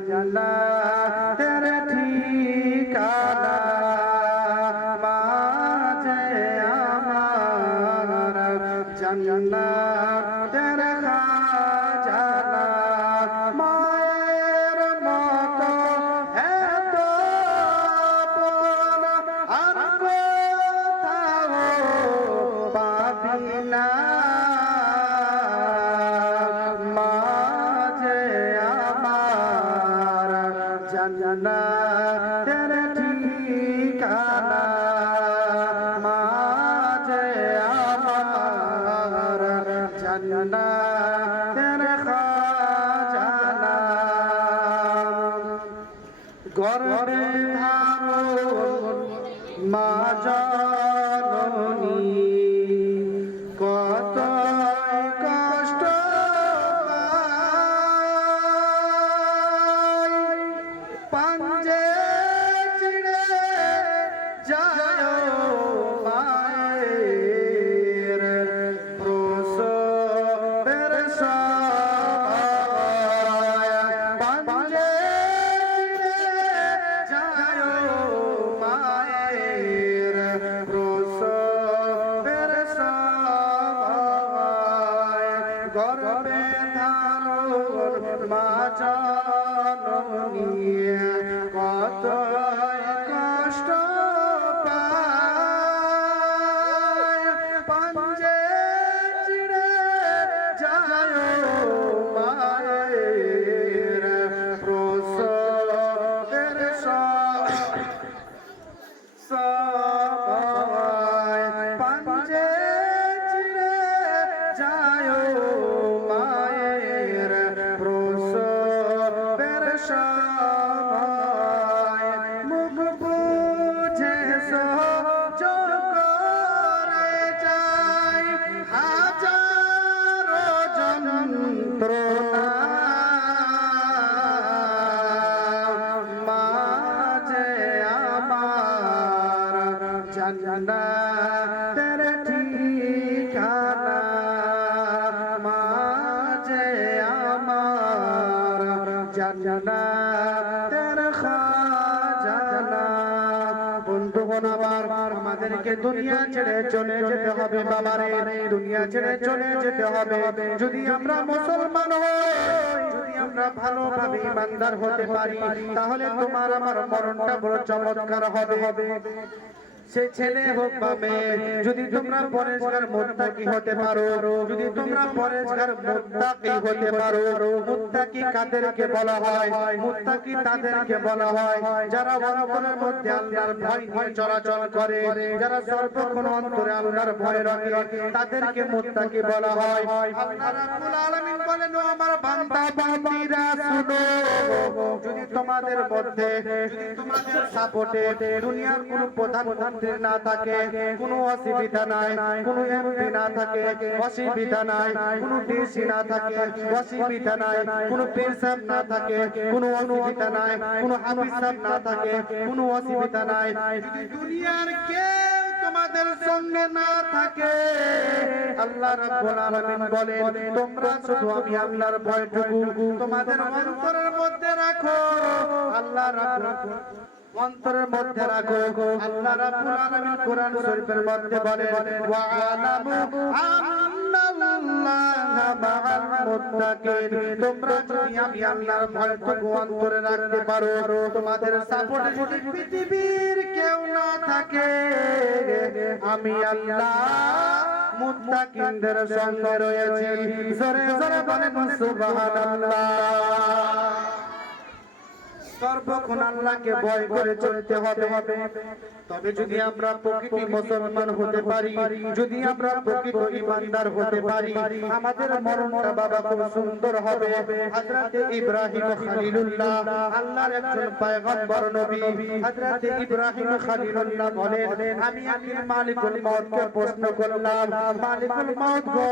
জান্নাতের ঠিকানা মাঝে আমার জান্নাতের খাজানা মায়ের মতো এত আপন আর কোথাও পাবি না মাঝে আমার জান্নাতের ঠিকানা মাঝে আমার জান্নাতের খাজানা গর্বে ধারণ মা জননী কত কষ্ট পাঞ্জে চিড়ে যায় মায়ের প্রসবের সময় পাঞ্জে চিড়ে যায় মায়ের প্রসবের সময় গর্বে ধারণ মা জননী কত কষ্ট পায় পাঞ্জে চিড়ে যায় মায়ের প্রসবের সময় পাঞ্জে চিড়ে যায় মায়ের প্রসবের সময় মুখ বুঝে সহ্য করে যায় হাজারো যন্ত্রণা মাঝে আমার জান্নাতের ঠিকানা মাঝে আমার জান্নাতের খাজানা বন্ধুগণ আমার আমাদেরকে দুনিয়া ছেড়ে চলে যেতে হবে বাবারে দুনিয়া ছেড়ে চলে যেতে হবে যদি আমরা মুসলমান হই যদি আমরা ভালোভাবে ইমানদার হতে পারি তাহলে তোমার আমার মরণটা বড় চমৎকার হবে সে ছেলে হোক বা মেয়ে যদি তোমরা পরেশগার মুত্তাকি হতে পারো যদি তোমরা পরেশগার মুত্তাকি হতে পারো মুত্তাকি কাদেরকে বলা হয় মুত্তাকি তাদেরকে বলা হয় যারা অন্তরের মধ্যে আল্লাহর ভয় নিয়ে চলাচল করে যারা সর্বক্ষণ অন্তরে আল্লাহর ভয় রাখে তাদেরকে মুত্তাকি বলা হয় আল্লাহ রাব্বুল আলামিন বলেন ও আমার বান্দা বান্দীরা শুনো যদি তোমাদের মধ্যে যদি তোমাদের সাপোর্টে দুনিয়ার কোনো প্রধান না থাকে কোনো অসুবিধা নাই কোনো এমপি না থাকে অসুবিধা নাই কোনো ডিসি না থাকে অসুবিধা নাই কোনো পীর সাহেব না থাকে কোনো অসুবিধা নাই কোনো হাফিজ সাহেব না থাকে কোনো অসুবিধা নাই যদি দুনিয়ার কেউ তোমাদের সঙ্গে না থাকে আল্লাহ রাব্বুল আলামিন বলেন তোমরা শুধু আমি আল্লাহর ভয়টুকু তোমাদের অন্তরের মধ্যে রাখো আল্লাহ রাব্বুল অন্তরের মধ্যে রাখো আল্লাহ রাব্বুল আলামিন কোরআন শরীফের মধ্যে বলেন ওয়া আলামু আন্নাল্লাহা মাআল মুত্তাকিন তোমরা যদি আমি আল্লাহর ভয়টুকু অন্তরে রাখতে পারো তোমাদের সাপোর্টে যদি পৃথিবীর কেউ না থাকে আমি আল্লাহ মুত্তাকিনদের সঙ্গে রয়েছি জোরে জোরে বলেন সুবহানাল্লাহ সর্বক্ষণ আল্লাহকে ভয় করে চলতে হবে তবে যদি আমরা প্রকৃত মুসলমান হতে পারি যদি আমরা প্রকৃত ঈমানদার হতে পারি আমাদের মরণটা বাবা খুব সুন্দর হবে হযরত ইব্রাহিম খলিলুল্লাহ আল্লাহর একজন পয়গম্বর নবী হযরত ইব্রাহিম খলিলুল্লাহ বলেন আমি একদিন মালিকুল মউতকে প্রশ্ন করলাম মালিকুল মউত গো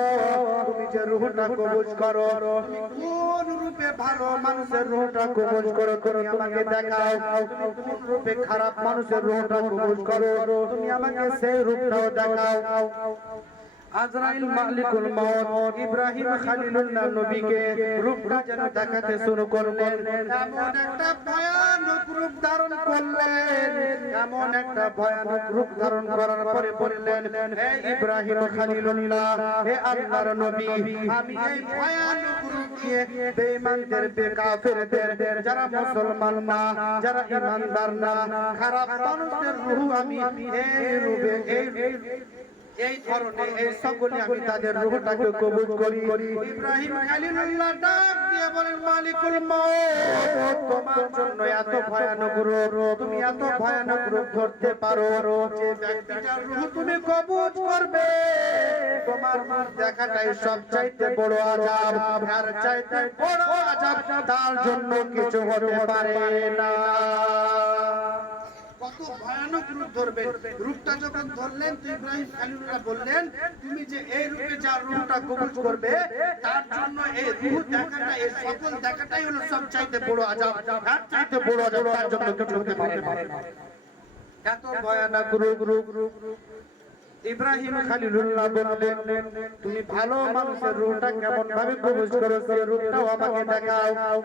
তুমি যে রূহটা কবজ করো তুমি কোন রূপে ভালো মানুষের রূহটা কবজ করো তুমি আমাকে দেখাও তুমি রূপে খারাপ মানুষের রূহটা কবজ করো তুমি আমাকে সেই রূপটাও দেখাও আজরাইল মালিকুল মউত ইব্রাহিম খলিলুল্লাহ নবীকে রূপটা যেন দেখাতে শুরু করলেন, এমন একটা ভয়ানক রূপ ধারণ করলেন, এমন একটা ভয়ানক রূপ ধারণ করার পরে বললেন, হে ইব্রাহিম খলিলুল্লাহ, হে আল্লাহর নবী, আমি এই ভয়ানক রূপ দিয়ে বেঈমানদের, বেকাফেরদের, যারা মুসলমান না, যারা ঈমানদার না, খারাপ মানুষদের রূহ আমি এই রূপে এই ধরনের এই সকলে আমি তাদের রূহটাকে কবুল করি। ইব্রাহিম খলিলুল্লাহ ডাক দিয়ে বলেন, মালিকুল মউত, তোমার জন্য এত ভয়ানক রূপ, তুমি এত ভয়ানক রূপ ধরতে পারো, যে ব্যক্তিটার রূহ তুমি কবুল করবে, তোমার মুখ দেখাটাই সবচাইতে বড় আযাব, আর চাইতে বড় আযাব তার জন্য কিছু হতে পারে না। কত ভয়ানক রূপ ধরবেন। রূপটা যখন ধরলেন তো ইব্রাহিম খলিলুল্লাহ বললেন, তুমি যে এই রূপে যার রূহটা কবুল করবে, তার জন্য এই রূহ দেখাটা, এই সকল দেখাটাই হলো সবচাইতে বড় আযাব, তার চাইতে বড় আযাব তার জন্য কিছু হতে পারে না। এত ভয়ানক রূপ। ইব্রাহিম খলিলুল্লাহ বললেন, তুমি ভালো মানুষের রূহটা কেমন ভাবে কবুল করো, সেই রূপটাও আমাকে দেখাও।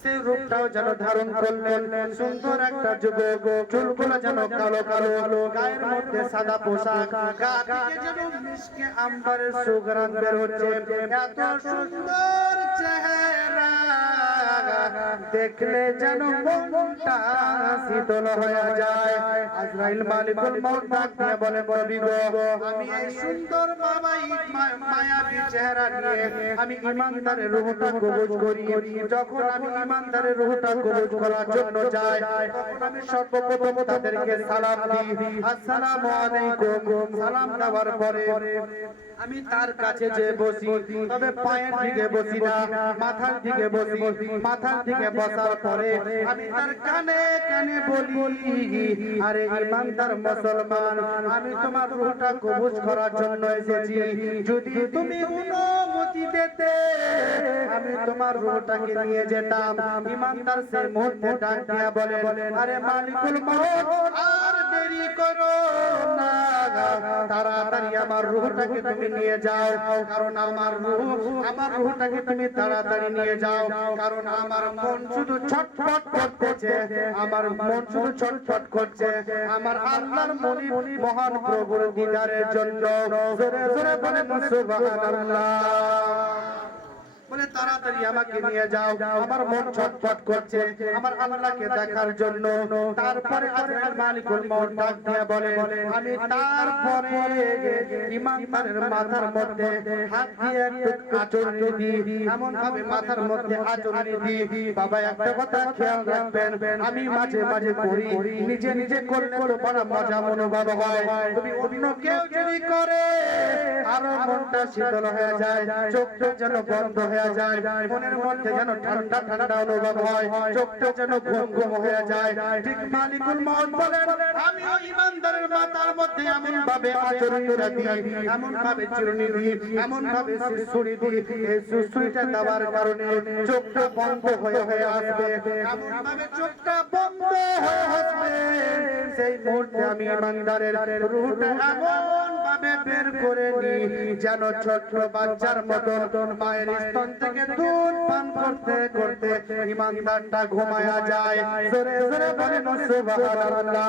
সেই রূপটাও যেন ধারণ করলেন, সুন্দর একটা যুবক, চুলগুলো যেন কালো কালো, গায়ের মধ্যে সাদা পোশাক, গা থেকে যেন মিশকে আম্বরের সুগন্ধ বের হচ্ছে, এত সুন্দর চেহারা দেখলে যেন মনটা শীতল হয়ে যায়। আজরাইল মালিকুল মউত ডাক দিয়ে বলে, নবী গো, আমি এই সুন্দর মায়াবী চেহারা নিয়ে আমি ঈমানদারের রূহটা কবুল করি। যখন আমি ঈমানদারের রূহটা কবুল করার জন্য যাই, তখন আমি সর্বপ্রথম তাদেরকে সালাম দিই, আসসালামু আলাইকুম। সালাম দেওয়ার পরে আমি তার কাছে যে বসি, তবে পায়ের দিকে বসি না, মাথার দিকে বসি। মাথার দিকে বসার পরে আমি তার কানে কানে বলি, আরে ঈমানদার মুসলমান, আমি তোমার রূহটা কবুল করার জন্য এসেছি, যদি তুমি অনুমতি দিতে আমি তোমার রূহটাকে নিয়ে যেতাম। ঈমানদার সেই মুহূর্তে ডাক দিয়া বলেন, আরে মালিকুল মউত, আর দেরি করো না, তাড়াতাড়ি আমার রূহটাকে তুমি নিয়ে যাও, কারণ আমার রূহটাকে তুমি তাড়াতাড়ি নিয়ে যাও, কারণ আমার মন শুধু ছটফট করতেছে, আমার মন শুধু ছটফট করছে আমার আল্লাহর মহান প্রভুর দিদারের জন্য। জোরে জোরে বলেন সুবহানাল্লাহ। বলে তাড়াতাড়ি আমাকে নিয়ে যাও, আমার মন ছটফট করছে আমার আল্লাহকে দেখার জন্য। তারপরে আজরাইল মালিকুল মউত ডাক দিয়ে বলে, আমি তারপরে ঈমানদারের মাথার মধ্যে হাত দিয়ে একটু আঁচড় দিই, এমন ভাবে মাথার মধ্যে আঁচড় দিই। বাবা একটা কথা খেয়াল রাখবেন, আমি মাঝে মাঝে করি, নিজে নিজে করলে তো বড় মজা অনুভব হয়, তুমি অন্য কেউ যদি করে আরো মনটা শীতল হয়ে যায়, চোখটা যেন বন্ধ হয়ে যায়, মনের মধ্যে যেন ঠান্ডা ঠান্ডা অনুভব হয়, চোখটা যেন ঘুম ঘুম হয়ে যায়। ঠিক মালিকুল মউত বলেন, আমি ঈমানদারের মাথার মধ্যে এমন ভাবে আচরণ দিই, এমন ভাবে চুরনি দিই, এমন ভাবে সুড়সুড়ি দিই, এই সুড়সুড়িটা দেওয়ার কারণে চোখটা বন্ধ হয়ে হয়ে আসবে, এমন ভাবে চোখটা বন্ধ হয়ে আসবে, সেই মুহূর্তে আমি ঈমানদারের রূহটা এমন ভাবে বের করে নিই, যেন ছোট বাচ্চার মতন মায়ের স্তন থেকে দুধ পান করতে করতে ঈমানদারটা ঘুমায়া যায়। জোরে জোরে বলেন সুবহানাল্লাহ।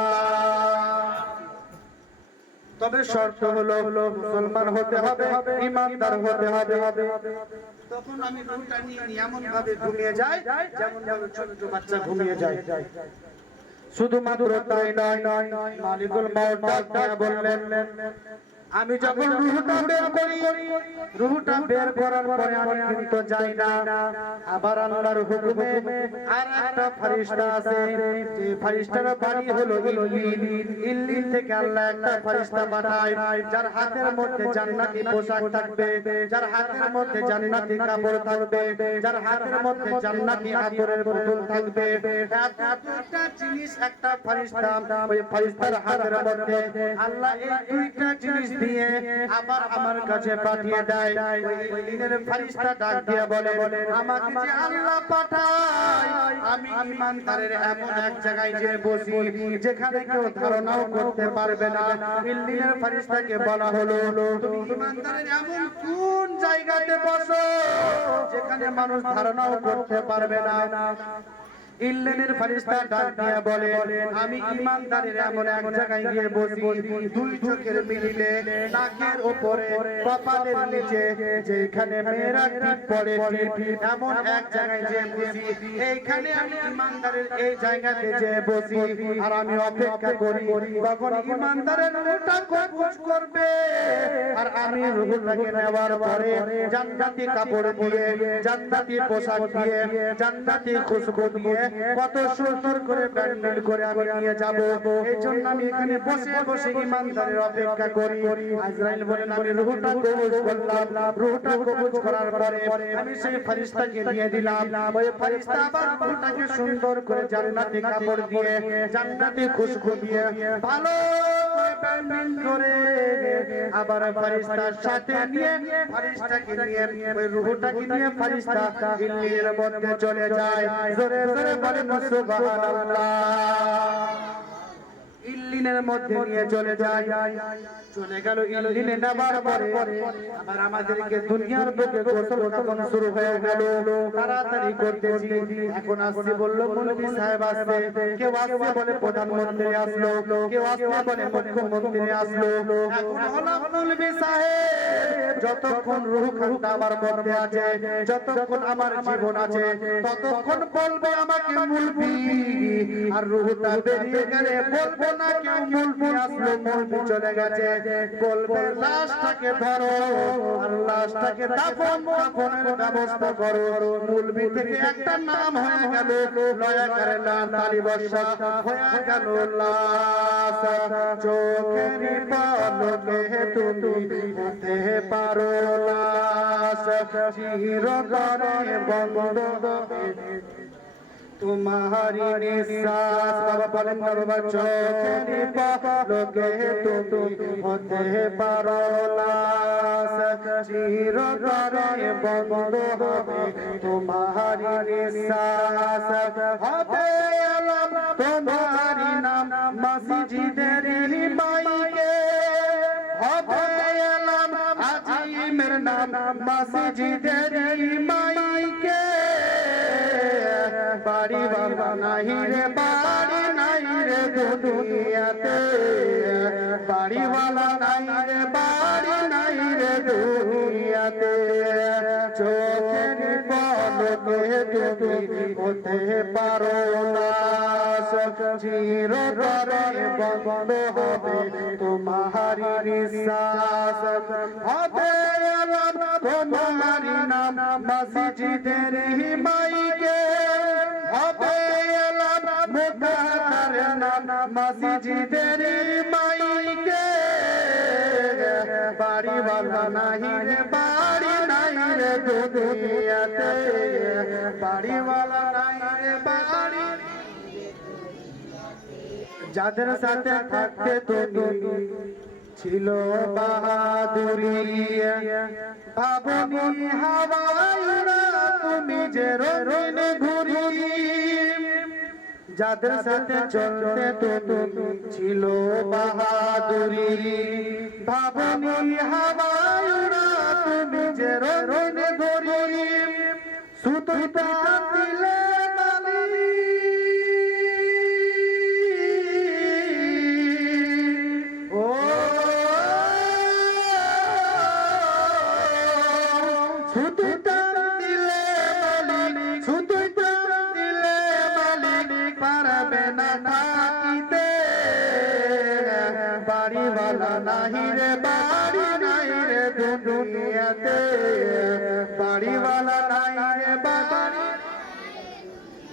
তবে শর্ত হলো মুসলমান হতে হবে, ঈমানদার হতে হবে। তখন আমি রূহটা নিয়ে এমন ভাবে ঘুমিয়ে যাই, যেমন ছোট বাচ্চা ঘুমিয়ে যায়। শুধুমাত্র তাই নয়, মালিকুল মউত ডাক দিয়ে বললেন, আমি যখন রূহটা বের করি, রূহটা বের করার পরে আমি কিন্তু যাই না, আবার আল্লাহর হুকুমে আর একটা ফেরেশতা আছে, যে ফেরেশতার বাড়ি হলো ইল্লিন থেকে আল্লাহ একটা ফেরেশতা পাঠায়, যার হাতের মধ্যে জান্নাতি পোশাক থাকবে, যার হাতের মধ্যে জান্নাতি কাপড় থাকবে, যার হাতের মধ্যে জান্নাতি আতরের বোতল থাকবে। একটা জিনিস একটা ফেরেশতা, ওই ফেরেশতার হাতের মধ্যে আল্লাহ এই দুইটা জিনিস দিয়ে আবার আমার কাছে পাঠিয়ে দেয়। ওই ইল্লিনের ফেরেশতা ডাক দিয়ে বলে, আমাকে যে আল্লাহ পাঠায়, আমি ঈমানদারের এমন এক জায়গায় যে বসি যেখানে কেউ ধারণাও করতে পারবে না। ইল্লিনের ফেরেশতাকে বলা হলো, তুমি ঈমানদারের এমন কোন জায়গাতে বসো যেখানে মানুষ ধারণাও করতে পারবে না? ইল্লিনের ফেরেশতা ডাক দিয়ে বলে, আমি ঈমানদারের এমন এক জায়গায় গিয়ে বসি, দুই চোখের মিলিলে নাকের উপরে কপালের নিচে যেখানে মেয়েরা টিপ পড়ে, এমন এক জায়গায় যে বসি, এইখানে আমি ঈমানদারের এই জায়গাতে যে বসি আর আমি অপেক্ষা করি কখন ঈমানদারের রূহটা কবজ করবে। আর আমি রূহটাকে নেওয়ার পরে জান্নাতি কাপড় দিয়ে, জান্নাতি পোশাক দিয়ে, জান্নাতি খুশবু দিয়ে কত সুন্দর করে প্যান্ডেল করে আমি নিয়ে যাব। এই জন্য আমি এখানে বসে বসে ঈমানদারের অপেক্ষা করি। আজরাইল বলেন, আমি রূহটা কবজ করলাম। রূহটা কবজ করার পরে আমি সেই ফেরেশতাকে দিয়ে দিলাম। ওই ফেরেশতা আবার রূহটাকে সুন্দর করে জান্নাতি কাপড় দিয়ে, জান্নাতি খুশবু দিয়ে ভালো করে প্যান্ডেল করে আবার ফেরেশতার সাথে নিয়ে, ফেরেশতাকে নিয়ে ওই রূহটাকে নিয়ে ফেরেশতা ইল্লিনের মধ্যে চলে যায়। জোরে জোরে বলেন সুবহানাল্লাহ। ইল্লিনের মধ্যে নিয়ে চলে যায়। চলে গেল ইল্লিনে নেবার পরে আবার আমাদেরকে দুনিয়ার বুকে গোসল কাফন শুরু হয়ে গেল। তাড়াতাড়ি করতেছি। এখন আসছে বলল মৌলভী সাহেব আসছে, কেউ আসছে বলে প্রধানমন্ত্রী আসলো, কেউ আসছে বলে মুখ্যমন্ত্রী আসলো। এখন হলাম মৌলভী সাহেব। যতক্ষণ রূহ খানটা আমার মধ্যে আছে, যতক্ষণ আমার জীবন আছে, ততক্ষণ বলবে আমাকে মৌলভী। আর রূহটা বেরিয়ে গেলে বলবে না কেউ মৌলভী আসলো, মৌলভী চলে গেছে। বলবে লাশটাকে ধরো আর লাশটাকে দাফন কাফনের ব্যবস্থা করো। মৌলভী থেকে একটা নাম হয়ে গেল লয়া করে না তালি বর্ষা হয়ে গেল লাশ। চোখের পলকে তুমি হতে পারো লাশ, চিরতরে বন্ধ तुम्हारी निঃश्वास। बाबा बोलें ना बाबा, चोखेर पलके तुम होते पारो लाश, चिरतरे बंद होबे तुम्हारी निःश्वास। होबे आलम तुम्हारी नाम मस्जिदेर माइके, होबे आलम আজিমের নাম মসজিদের মাইকে। বাড়ি বাবা নাহি রে, বাড়ি নাই রে দুনিয়াতে, বাড়িওয়ালা নাই রে, বাড়ি নাই রে দুনিয়াতে। চোখের পলকে তুমি হতে পারো লাশ, চিরতরে বন্ধ হবে তোমারি নিঃশ্বাস। হবে আলম তোমারি নাম মসজিদের মাইকে, হবে আলম মুতাহার নাম মসজিদের মাইকে। বাড়িওয়ালা নাহি রে, বাড়ি নাই রে দুনিয়াতে, বাড়িওয়ালা নাই রে, বাড়ি। যাদের সাথে থাকতে তুমি ছিল বাহাদুরি, ভাবনি হাওয়ায় উড়া তুমি যে রঙিন ঘুরি। যাদের সাথে চলতে তুমি ছিল বাহাদুরি, ভাবনি হাওয়ায় উড়া তুমি যে রঙিন ঘুরি। সুতোটা দিলে বাড়িওয়ালা নাহি রে, বাড়ি নাই রে দুনিয়াতে, বাড়িওয়ালা নাই রে, বাড়ি।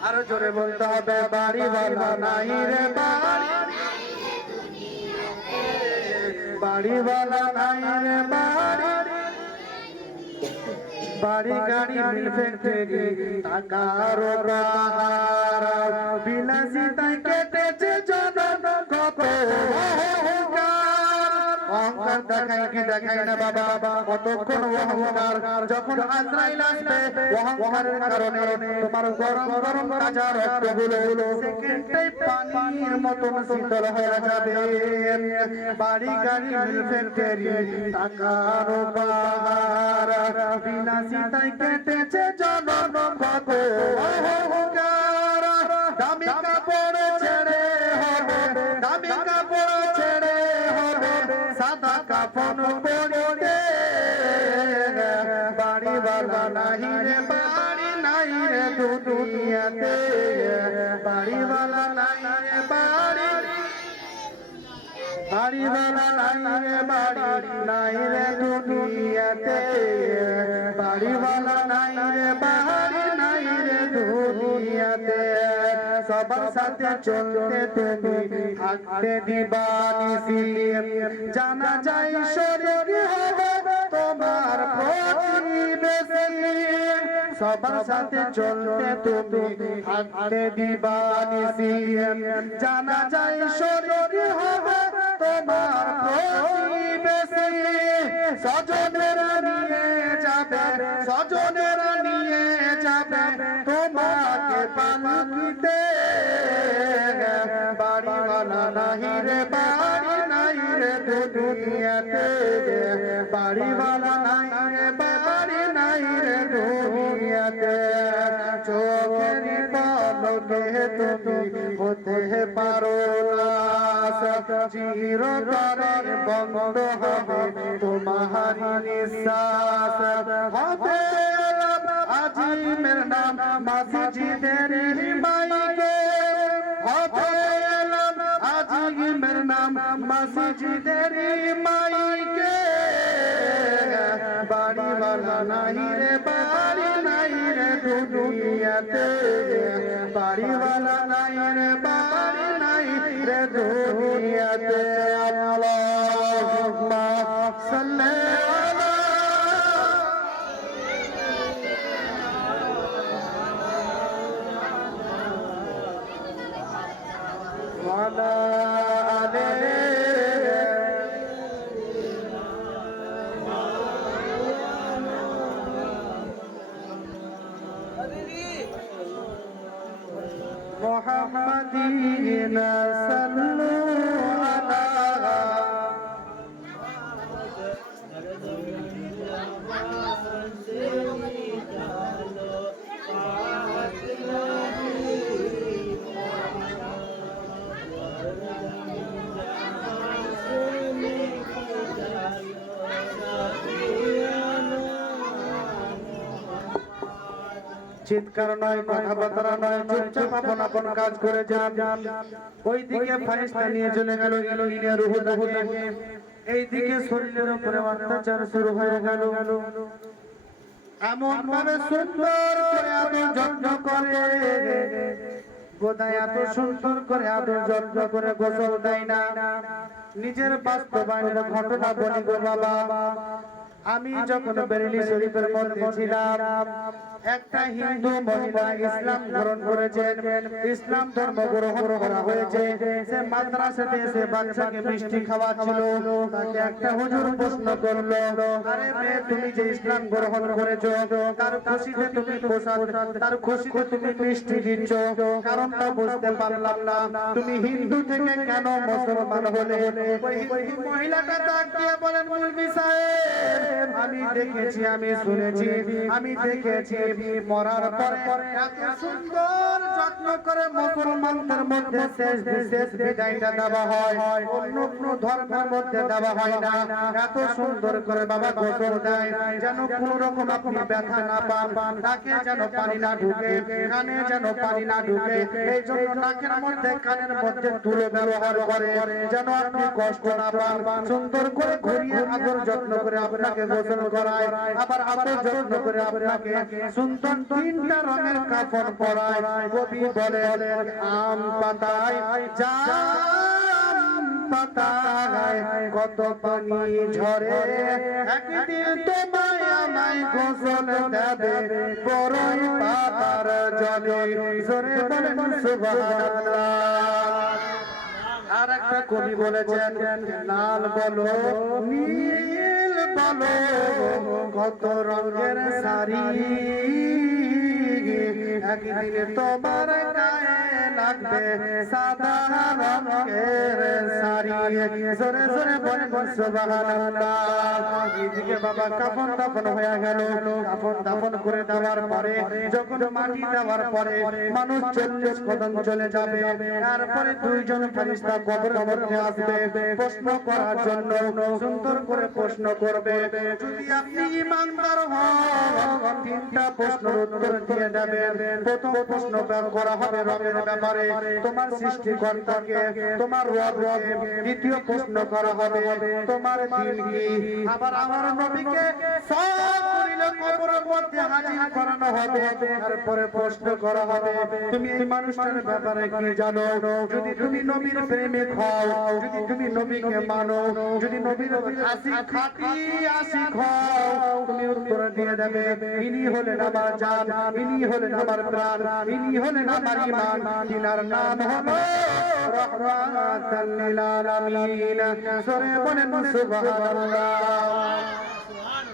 আরো জোরে বলতে হবে, বাড়িওয়ালা নাই রে, বাড়ি, বাড়িওয়ালা নাই রে, বাড়ি। বাড়ি গাড়ি মিল ফ্যাক্টরি টাকার পাহাড়, বিলাসিতায় কেটেছে জনম কত অহংকার। অহংকার দেখায় কি দেখায় না বাবা? কতক্ষণ অহংকার, যখন আজরাইল আসবে অহংকারের কারণে তোমার গরম গরম তাজা রক্তগুলো সেকেন্ডেই পানির মতন শীতল হয়ে যাবে। বাড়ি গাড়ি মিল ফ্যাক্টরি টাকার পাহাড়, বিনা সীতায় কেটেছে জনম কত অহংকার। দামি কাপড় ছেড়ে হবে, দামি কাপড় ছেড়ে হবে সাদা কাফন পরিতে। বাড়িওয়ালা নাহি রে বাড়ি নাই রে দুনিয়াতে, বাড়িওয়ালা নাই রে বাড়ি, বাড়িওয়ালা নাই রে বাড়ি নাই রে দুনিয়াতে, বাড়িওয়ালা নাই রে বাড়ি নাই রে দুনিয়াতে। সবার সাথে চলতে তুমি থাকতে দিবানিসি, জানা যায় শরীর হবে তোমার প্রতিবেশী। সবার সাথে চলতে তুমি থাকতে দিবানিসি, জানা যায় শরীর হবে তোমার প্রতিবেশী। স্বজনেরা নিয়ে যাবে, স্বজনেরা নিয়ে যাবে তোমাকে পালকিতে। বাড়িওয়ালা নাহি রে বাড়ি নাই রে দুনিয়াতে, বাড়িওয়ালা নাই রে বাড়ি নাই রে দুনিয়াতে। চোখের পলকে তুমি হতে পারো লাশ, চিরতরে বন্ধ হবে তোমার নিঃশ্বাস। হবে আজিমের নাম মসজিদের মাইকে, হবে আজিমের নাম মসজিদের মাইকে। বাড়িওয়ালা নাহি রে বাড়ি নাই রে দুনিয়াতে, বাড়িওয়ালা নাই রে বাড়ি নাই রে দুনিয়াতে। আল্লাহুম্মা সাল্লি আলা ওয়ালা আলে মুহাম্মাদিন সাল্লু আলা চিৎকার নয়, কথাবার্তা নয়, চুপচাপ আপন আপন কাজ করে যান। ওইদিকে ফারিস্তা নিয়ে চলে গেল ইলিয়া রুহুদাকে, এইদিকে শরীরের উপরে অত্যাচার শুরু হয়ে গেল। এমন ভাবে সুন্দর করে আদর যত্ন করে, বোধহয় এত সুন্দর করে আদর যত্ন করে গোসল দেয় না। নিজের বাস্তবায়নের ঘটনা বলি গো বাবা। আমি যখন বেরেলি শরীফের মধ্যে ছিলাম, একটা হিন্দু মহিলা ইসলাম গ্রহণ করেছেন, ইসলাম ধর্ম গ্রহণ করা হয়েছে। সে মাদ্রাসাতে এসে বাচ্চাকে মিষ্টি খাওয়াচ্ছিল। তাকে একটা হুজুর প্রশ্ন করলো, আরে মেয়ে তুমি যে ইসলাম গ্রহণ করেছো, তার খুশিতে তুমি প্রসাদ, তার খুশিতে তুমি মিষ্টি দিচ্ছ, কারণটা বুঝতে পারলাম না। তুমি হিন্দু থেকে কেন মুসলমান হলে? ওই মহিলাটা ডাক দিয়ে বলেন, মৌলভী সাহেব আমি দেখেছি, আমি শুনেছি, আমি দেখেছি মরার পরে এত সুন্দর যত্ন করে মুসলমানদের মধ্যে শেষ বিশেষ বিদায়টা দেওয়া হয়, অন্য কোনো ধর্মের মধ্যে দেওয়া হয় না। এত সুন্দর করে বাবা গোসল দেয় যেন কোন রকম আপনি ব্যথা না পান, নাকে যেন পানি না ঢুকে, কানে যেন পানি না ঢুকে। এই জন্য নাকের মধ্যে কানের মধ্যে তুলো ব্যবহার করে যেন আপনি কষ্ট না পান। সুন্দর করে ঘুরিয়ে আদর যত্ন করে আপনাকে গোসল করায়, আবার আদর যত্ন করে আপনাকে সুন্দর তিনটা রঙের কাফন পরায়। কবি বলে আম পাতায় জাম পাতায় কত পানি ঝরে, একদিন তোমায় আমায় গোসল দেবে বড়ই পাতার জলে। জোরে বলেন সুবহানাল্লাহ। আর একটা কবি বলেছেন, লাল বলো নীল বলো কত রঙের শাড়ি, একদিন তোমার গায়ে লাগবে সাদা রঙের শাড়ি। জোরে জোরে বলবেন সুবহানাল্লাহ। এদিকে বাবা কাফন দাফন হয়ে গেল। কাফন দাফন করে দেওয়ার পরে যখন মাটি দেওয়ার পরে মানুষ 40 কদম চলে যাবে, তারপরে দুইজন ফেরেশতা কবরের মধ্যে আসবে প্রশ্ন করার জন্য। সুন্দর করে প্রশ্ন করবে, যদি আপনি ঈমানদার হন তিনটা প্রশ্নের উত্তর দিয়ে দেবেন। প্রথম প্রশ্ন করা হবে রবের ব্যাপারে, তোমার সৃষ্টিকর্তাকে, তোমার রবকে। দ্বিতীয় প্রশ্ন করা হবে তোমার দিন কি। আবার আমার নবীকে সব করিলে কবরের মধ্যে হাজির করানো হবে। তারপরে প্রশ্ন করা হবে তুমি এই মানুষটার ব্যাপারে কি জানো। যদি তুমি নবীর প্রেমিক হও, যদি তুমি নবীকে মানো, যদি নবীর আশিক খাঁটি আশিক হও, তুমি উত্তর দিয়ে দেবে ইনি হলেন আমার জান, ইনি হলেন আমার প্রাণ, ইনি হলেন আমার ঈমান, তিনার নাম হলো রাহমাতাল লিল আলামিন। সরে বলেন সুবহানাল্লাহ।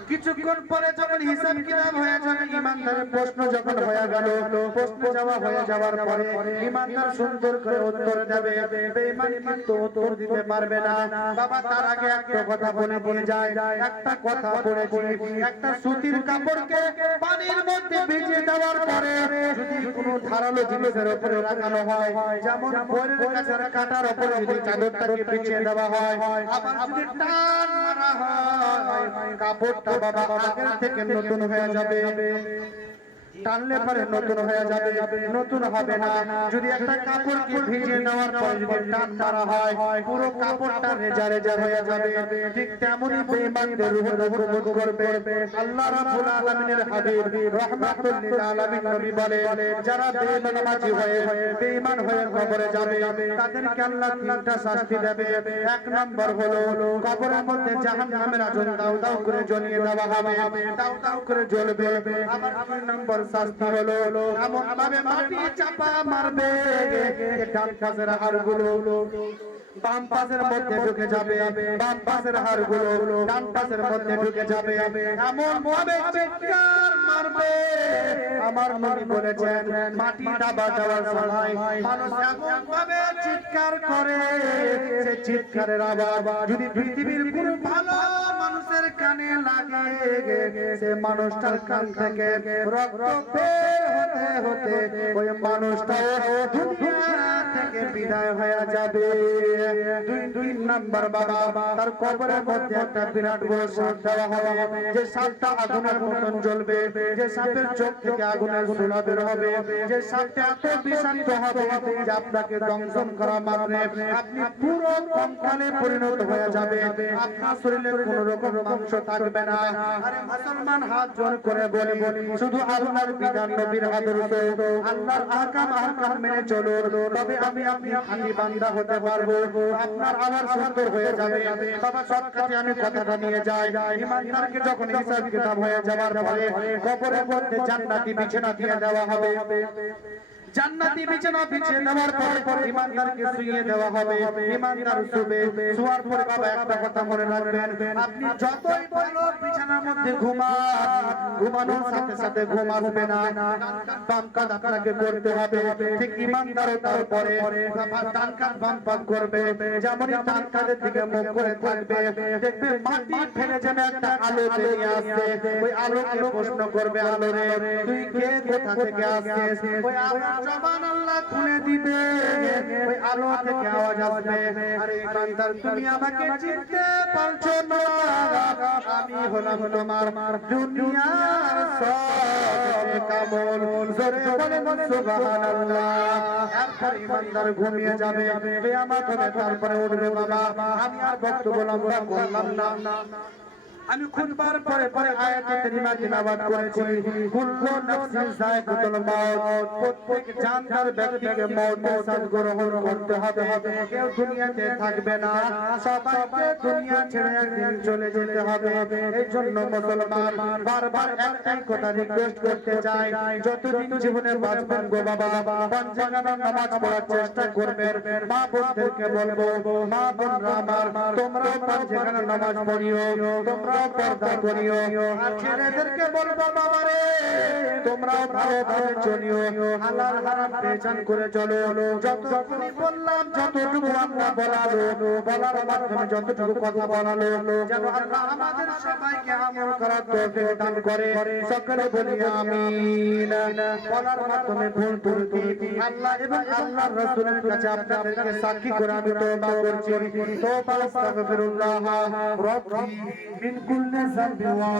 কিছুক্ষণ পরে যখন হিসাব কিতাব হয়ে যাবে, ঈমানদারের প্রশ্ন যখন হয়ে গেল, প্রশ্ন জবাব হয়ে যাওয়ার পরে ঈমানদার সুন্দর করে উত্তর দেবে, বেঈমান কিন্তু উত্তর দিতে পারবে না। বাবা তার আগে একটা কথা বলে দিয়ে যায়। একটা কথা পড়েছি, একটা সুতির কাপড়কে পানির মধ্যে ভিজিয়ে দেওয়ার পরে যদি কোনো ধারালো জিনিসের উপরে রাখানো হয়, যেমন বইয়ের কাছে কাটার উপরে যদি চাদরটাকে বিছিয়ে দেওয়া হয়, আবার যদি টান মারা হয় কাপড়টা বাবা আগের থেকে নতুন হয়ে যাবে। টানলে পরে নতুন হয়ে যাবে, নতুন হবে না। যদি একটা কাপড়কে ভিজিয়ে নেওয়ার পর যদি টান মারা হয়, পুরো কাপড়টা রেজা রেজা হয়ে যাবে। ঠিক তেমনি বেঈমানদের রূহে হুকুমত করবে। আল্লাহ রাব্বুল আলামিনের হাবিব রাহমাতুল লিল আলামিন নবী বলেন, যারা বেঈমানামাজি হয়ে বেঈমান হয়ে কবরে যাবে তাদেরকে আল্লাহ তিনটা শাস্তি দেবে। এক নাম্বার হলো কবরের মধ্যে জাহান্নামের আগুন দাউ দাউ করে জ্বলিয়ে দেওয়া হবে, দাউ দাউ করে জ্বলবে। আবার দুই নাম্বার শাস্তি হলো এমন ভাবে মাটি চাপা মারবে ডান পাশের হাড়গুলো বাম পাশের মধ্যে ঢুকে যাবে, বাম পাশের হাড়গুলো ডান পাশের মধ্যে ঢুকে যাবে। এমন ভাবে চিৎকার মারবে, আমার নবী বলেছেন মাটি দাবা দেওয়ার সময় মানুষ এমন ভাবে চিৎকার করে, সে চিৎকারের আওয়াজ যদি পৃথিবীর কোন ভালো মানুষের কানে লাগে, সে মানুষটার কান থেকে রক্ত বের হতে হতে ওই মানুষটাও দুনিয়া থেকে বিদায় হয়ে যাবে। দুই নাম্বার বাবা তার কবরের মধ্যে একটা বিরাট বড় সাপ দেওয়া হবে, যে সাপটা আগুনের মতন জ্বলবে, যে সাপের চোখ থেকে আগুনের গোলা বের হবে, যে সাপটা এত বিষাক্ত হবে যে আপনাকে দংশন করা মাত্রে আপনি পুরো কঙ্কালে পরিণত হয়ে যাবে, আপনার শরীরে কোনো রকম মাংস থাকবে না। আরে মুসলমান হাত জোর করে বলি শুধু আল্লাহর বিধান নবীর আদর্শ আল্লাহর আহকাম মেনে চলুন, তবে আমি আপনি খাঁটি বান্দা হতে পারবো, আপনার আবার সুন্দর হয়ে যাবে। বাবা শর্টকাটে আমি কথাটা নিয়ে যাই। ঈমানদারকে যখন হিসাব কিতাব হয়ে যাওয়ার পরে কবরের মধ্যে জান্নাতি বিছানা দিয়ে দেওয়া হবে, জান্নাতি বিছানা বিছিয়ে দেওয়ার পর ঈমানদারকে শুইয়ে দেওয়া হবে। ঈমানদার শুবে, শোয়ার পরে বাবা একটা কথা মনে রাখবেন, আপনি যতই ভালো বিছানার মধ্যে ঘুমান, ঘুমানোর সাথে সাথে ঘুম আসবে না, বাম কাঁধ আপনাকে করতে হবে। ঠিক ঈমানদারও তারপরে ডান কাঁধ বাম কাঁধ করবে, যেমনই ডান কাঁধের দিকে মুখ করে থাকবে দেখবে মাটি ফেলে যেন একটা আলো বেরিয়ে আসছে, ওই আলোকে প্রশ্ন করবে, আলো রে তুই কে, কোথা থেকে আসছিস? ওই আলো জবান আল্লাহ খুলে দিবে, ওই আলো থেকে আওয়াজ আসবে, আরে ঈমানদার তুমি আমাকে চিনতে পারছো না, আমি হলাম তোমার দুনিয়ার সবচেয়ে কামল। জোরে বলেন সুবহানাল্লাহ। এরপর ঈমানদার ঘুমিয়ে যাবে, কিয়ামত হবে, তারপরে উঠবে। বাবা আমি আর বক্তব্য লম্বা করলাম না, আমি খুতবার পরে পরে আয়াতে কারিমা তিলাওয়াত করেছি কুল্লু নাফসিন যায়কাতুল মাউত প্রত্যেক জানদার ব্যক্তিকে মওতের স্বাদ গ্রহণ করতে হবে কেউ দুনিয়াতে থাকবে না সবাইকে দুনিয়া ছেড়ে একদিন চলে যেতে হবে এই জন্য মুসলমান বারবার একটাই কথা রিকোয়েস্ট করতে চাই যতদিন জীবনে বাঁচবেন গো বাবা পাঁচওয়াক্ত নামাজ পড়ার চেষ্টা করবেন মা বোনদেরকে বলবো মা বোনরা আমার তোমরাও পাঁচওয়াক্ত নামাজ পড়িও তোমরাও পর্দা করিও আর ছেলেদেরকে বলবো বাবারে তোমরাও ভালোভাবে চলিও হালাল হারাম পেহচান করে চলো যতটুকু বললাম যতটুকু আল্লাহ বলালো বলার মাধ্যমে যতটুকু কথা বলালো যেন আল্লাহ আমাদের সবাইকে আমল করার তৌফিক দান করে সকলে বলি আমিন বলার মাধ্যমে ভুল ত্রুটি আল্লাহ এবং আল্লাহর রাসূলের কাছে আপনাদেরকে সাক্ষী করে আমি তওবা করছি তওবা আস্তাগফিরুল্লাহ রাব্বি মিন কুল্লি যামবি ওয়া